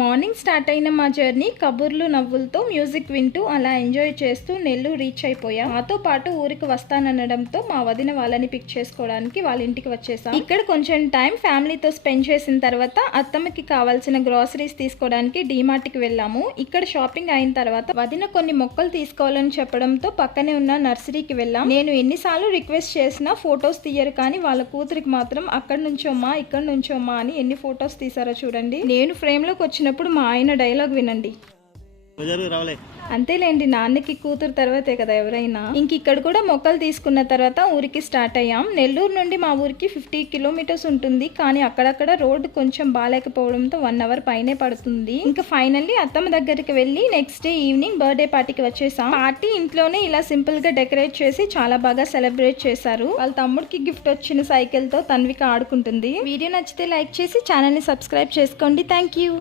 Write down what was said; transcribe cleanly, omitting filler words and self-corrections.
Morning start అయిన మా journey కబుర్లు నవ్వులతో మ్యూజిక్ వింటూ అలా ఎంజాయ్ చేస్తూ నెల్లూరు రీచ్ అయిపోయా. మాతో పాటు ఊరికి వస్తాననడంతో మా వదిన వాళ్ళని పిక్ చేసుకోవడానికి వాళ్ళ ఇంటికి వచ్చేసాం. ఇక్కడ కొంచెం టైం ఫ్యామిలీతో స్పెండ్ చేసిన తర్వాత అత్తమ్మకి కావాల్సిన గ్రాసరీస్ తీసుకోవడానికి డీమార్ట్ కి వెళ్ళాము. ఇక్కడ షాపింగ్ అయిన తర్వాత వదిన కొన్ని మొక్కలు తీసుకోవాలని చెప్పడంతో పక్కనే ఉన్న నర్సరీకి వెళ్ళాం. నేను ఎన్నిసార్లు రిక్వెస్ట్ చేసినా ఫొటోస్ తీయరు, కానీ వాళ్ళ కూతురికి మాత్రం అక్కడి నుంచోమ్మా ఇక్కడ నుంచోమ్మా అని ఎన్ని ఫొటోస్ తీసారో చూడండి. నేను ఫ్రేమ్ లోకి వచ్చినప్పుడు మా ఆయన డైలాగ్ వినండి. అంతేలేండి, నాన్నకి కూతురు తర్వాతే కదా ఎవరైనా. ఇంక ఇక్కడ కూడా మొక్కలు తీసుకున్న తర్వాత ఊరికి స్టార్ట్ అయ్యాం. నెల్లూరు నుండి మా ఊరికి 50 కిలోమీటర్స్ ఉంటుంది, కానీ అక్కడక్కడ రోడ్డు కొంచెం బాగాలేకపోవడంతో 1 అవర్ పైనే పడుతుంది. ఇంకా ఫైనల్లీ అత్తమ్మ దగ్గరికి వెళ్ళి నెక్స్ట్ డే ఈవినింగ్ బర్త్డే పార్టీకి వచ్చేసాం. పార్టీ ఇంట్లోనే ఇలా సింపుల్ గా డెకరేట్ చేసి చాలా బాగా సెలబ్రేట్ చేశారు. వాళ్ళ తమ్ముడికి గిఫ్ట్ వచ్చిన సైకిల్ తో తన్విక ఆడుకుంటుంది. వీడియో నచ్చితే లైక్ చేసి ఛానల్ ని సబ్స్క్రైబ్ చేసుకోండి. Thank you.